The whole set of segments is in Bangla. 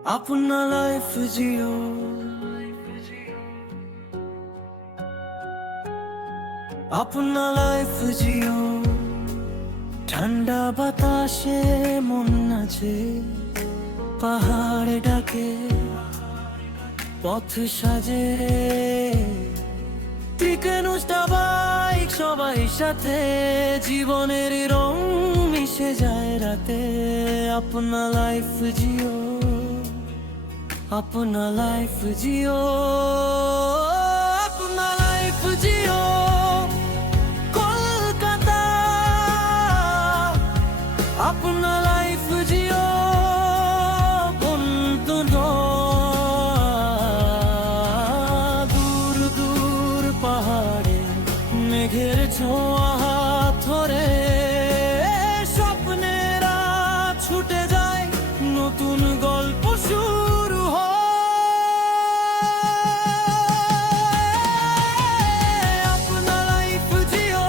अपना लाइफ जियो, अपना लाइफ जियो। ठंडा বাতাসে মন নাচে, পাহাড়ে ডাকে, পথ সাজে, টিকেনুসটা বাইক সবাই সাথে, জীবনের রং মিশে যায় রাতে। अपना लाइफ जियो, अपना लाइफ जियो, अपना लाइफ जियो। कोलकाता अपना लाइफ जियो, বন্ধুরা দূর দূর পাহাড়ে মেঘের ছোঁয়া হাত ধরে, স্বপ্নেরা ছুটে যায়, নতুন গল্প শুরু হয়। अपना लाइफ जियो,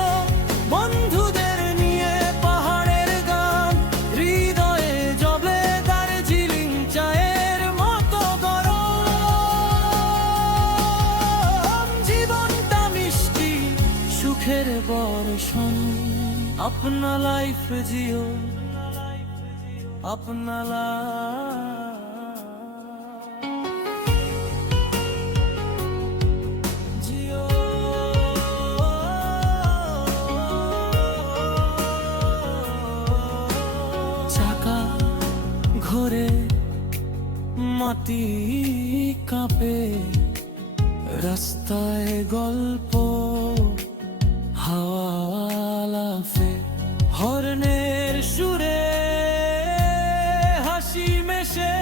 বন্ধুদের নিয়ে পাহাড়ের গান, হৃদয়ে জবে দার্জিলিং চায়ের মতো গরম, জীবনটা মিষ্টি সুখের বর্ষণ। अपना लाइफ जियो, अपना जियो। চাকা ঘোরে, মাটি কাঁপে, রাস্তায় গল্প, হাওয়া লাফে, হর্নের সুরে হাসি মেশে,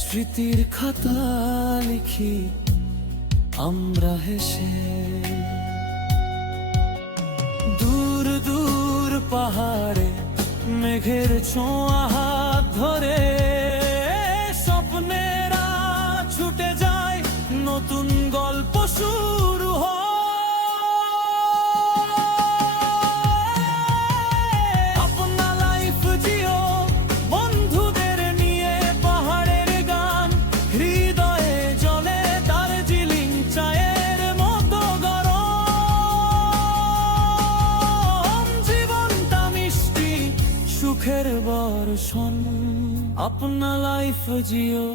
স্মৃতির খাতা লিখি আমরা হেসে। দূর দূর পাহাড়ে মেঘের ছোঁয়া হাত ধরে, স্বপ্নেরা ছুটে যায়, নতুন গল্প শুরু হয়। अपना लाइफ जियो, বন্ধুদের নিয়ে পাহাড়ের গান, হৃদয়ে জ্বলে দার্জিলিং চায়ের মতো গরম, জীবনটা মিষ্টি সুখের বর্ষণ। अपना लाइफ जियो।